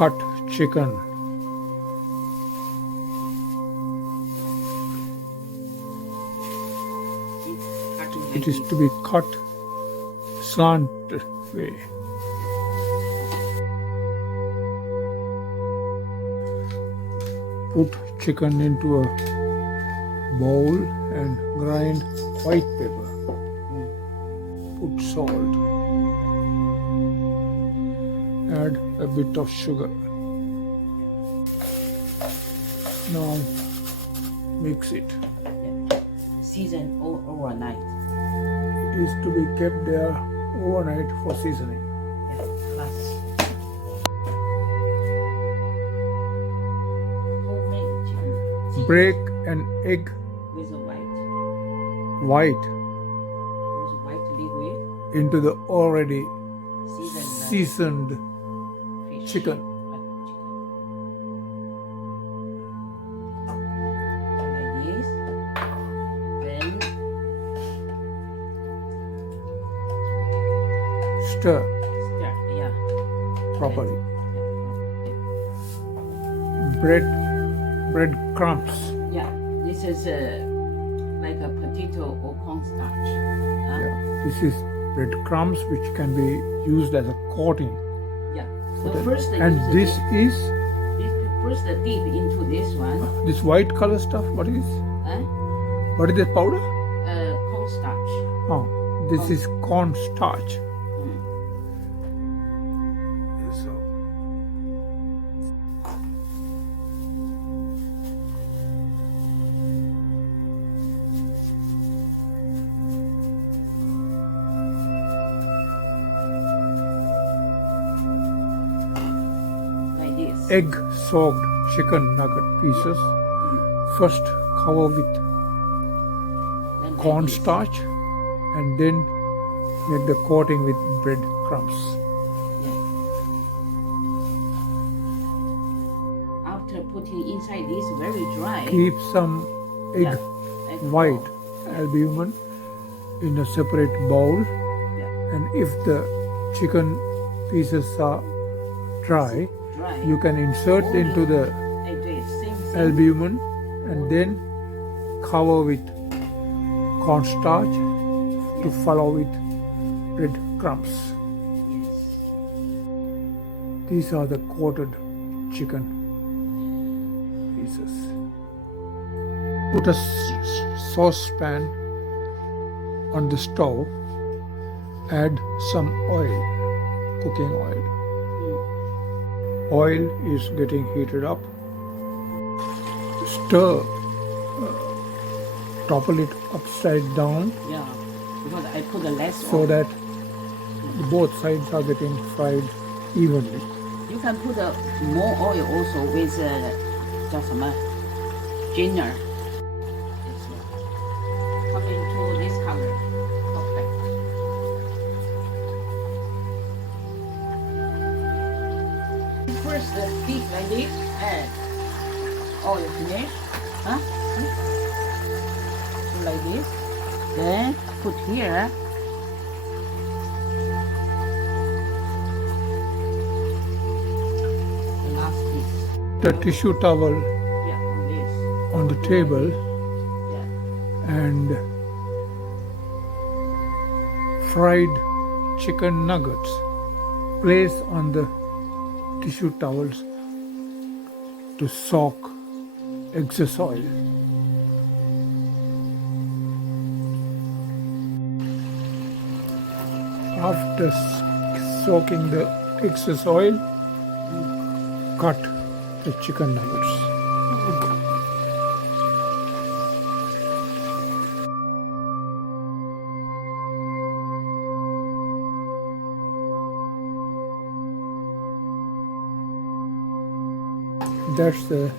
cut chicken. It is to be cut slant way. Put chicken into a bowl and grind white pepper. Put salt. Add a bit of sugar. Now mix it. Season overnight. It is to be kept there overnight for seasoning. Plus homemade chicken. Break an egg With a white white liquid. into the already Seasoned seasoned fish. chicken. Like this. Then Stir stir. Yeah. properly. Bread crumbs. Yeah. This is like a potato or cornstarch. Yeah. This is bread crumbs which can be used as a coating. Yeah. for So them. first And this is first dip into this one. this white color stuff. What is? What is that powder? Cornstarch. Oh, this is cornstarch. So Like this. egg soaked chicken nugget pieces. First cover with Then like cornstarch and then make the coating with bread crumbs. this. Yeah. After putting inside this very dry. Keep some egg egg white albumin in a separate bowl, Yeah. and if the chicken pieces are dry, Dry. you can insert into the Like this. Same. albumin and then cover with cornstarch to follow with bread crumbs. Yes. These are the coated chicken pieces. Put a saucepan on the stove. Add some oil, cooking oil. Oil is getting heated up. Stir, topple it upside down Yeah. Because I put the less so oil. that both sides are getting fried evenly. You can put more oil also with 叫什么 ginger. Come into this color. Perfect. First heat like this and oil finish. Huh? See? So like this. Then put here. The last piece. The tissue towel Yeah, on this. on the table Yeah. and fried chicken nuggets place on the tissue towels to soak excess oil. After soaking the excess oil, cut the chicken nuggets. That's the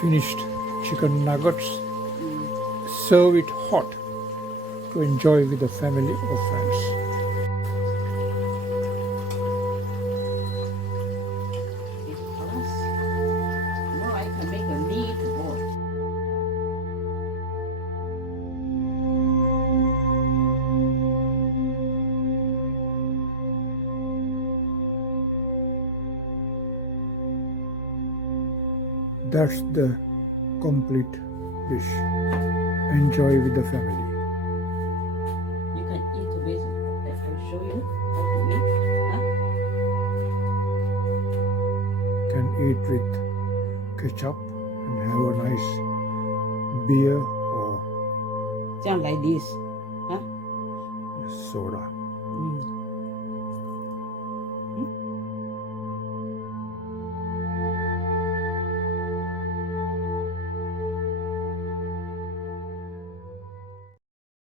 finished chicken nuggets. Serve it hot to enjoy with the family or friends. Because more I can make a meatball. That's the complete dish. Enjoy with the family. You can eat with. I'll show you how to eat. Huh? Can eat with ketchup and have a nice beer or 这样 like this. Huh? soda.